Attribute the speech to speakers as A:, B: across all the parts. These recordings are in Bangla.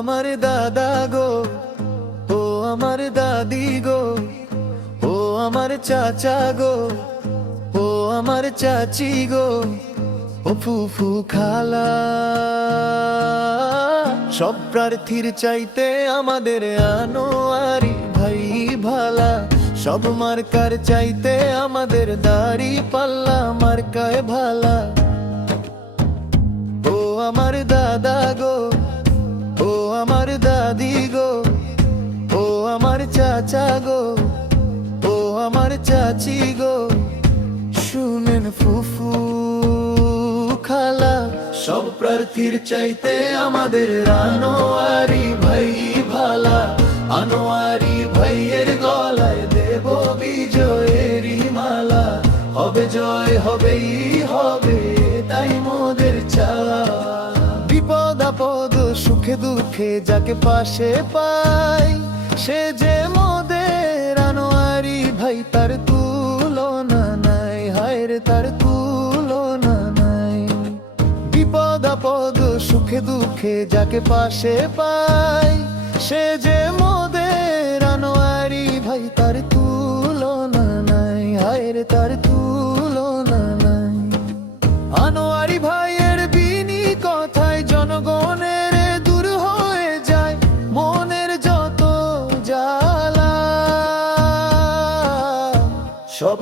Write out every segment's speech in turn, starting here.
A: আমার দাদা গো, ও আমার দাদি গো, ও আমার চাচা গো, ও আমার চাচি গো, ও ফুফু খালা। সব প্রার্থীর চাইতে আমাদের আনোয়ারি ভাই ভালা। সব মার্কার চাইতে আমাদের দাড়ি পাল্লা, মার্কায় ভালা। ও আমার দাদা চাচি গো, শুনেন ফুফু খালা। সব প্রার্থীর চাইতে আমাদের আনোয়ারি ভাই ভালা। আনোয়ারি ভাইয়ের গলায় দেব বিজয়েরই মালা। হবে জয়, হবেই, হবে তাই মোদের চা বিপদ আপদ, সুখে দুঃখে যাকে পাশে পাই, সে যে মোদের ভাই তার তুলনা নাই হায়রে তার তুলনা নাই। বিপদ, আপদ, সুখে, দুঃখে যাকে পাশে পাই, সে যে মোদের আনোয়ারি, ভাই তার তুলনা নাই হায়রে তার তুলনা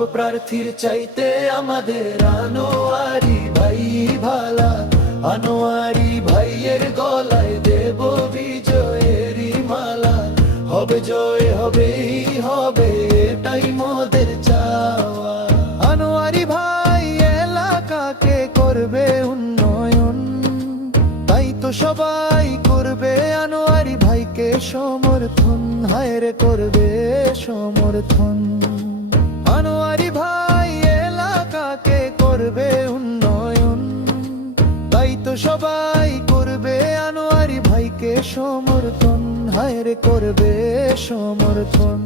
A: প্রার্থীর চাইতে আমাদের আনোয়ারি ভাই ভালা। আনোয়ারি ভাইয়ের গলায় দেব বিজয়েরই মালা। হবে জয়, হবেই, হবে এটাই মোদের চাওয়া। আনোয়ারি ভাই এলাকাকে করবে উন্নয়ন? তাই তো সবাই করবে আনোয়ারি ভাইকে সমর্থন। হায়রে করবে সমর্থন। আনোয়ারি ভাই, এলাকাকে করবে উন্নয়ন। তাই তো সবাই করবে আনোয়ারি ভাইকে সমর্থন। হায়রে করবে সমর্থন।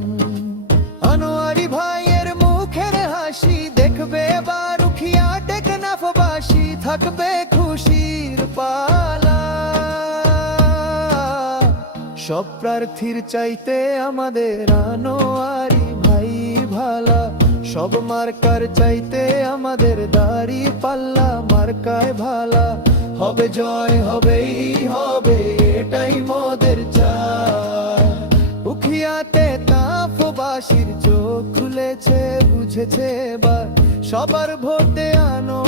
A: আনোয়ারি ভাইয়ের মুখের হাসি দেখবে বারুখিয়া টেকনাফবাসী, থাকবে খুশির পালা। সব প্রার্থীর চাইতে আমাদের আনোয়ারি ভাই ভালা। সব মার্কার চাইতে আমাদের দাড়ি পাল্লা মার্কায় ভালা। হবে জয়, হবেই, হবে, এটাই মদের চায় উখিয়াতে তাফবাসীর চোখ খুলেছে, বুঝেছে এবার। সবার ভোটে আনো,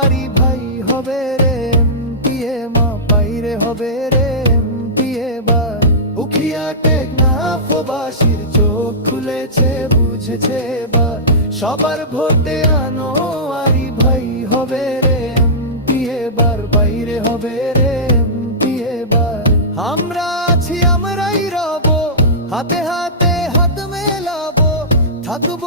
A: আরি ভাই, হবে রে এমপিএ মা পাইরে হবে রে এমপিএ এবার। উখিয়াতে নাফবাসীর চোখ খুলেছে, বুঝেছে এবার। সবার ভোটে আনো আরি ভাই হবে রে এমপি এবার, বাইরে হবে রে এমপি এবার। আমরা আছি, আমরাই রব, হাতে হাতে হাত মেলাবো, থাকব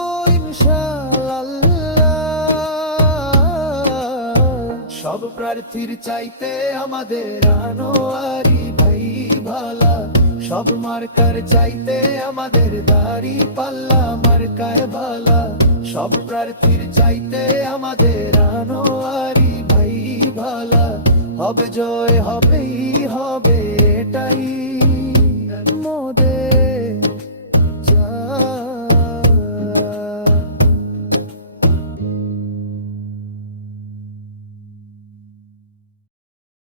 A: সব প্রার্থীর চাইতে আমাদের আনোয়ারি ভাই ভালা। সব মার্কার চাইতে আমাদের দাড়ি পাল্লা, মার্কায় ভালা সব প্রার্থীর চাইতে আমাদের আনোয়ারি ভাই ভালা। হবে জয় হবেই হবে এটাই।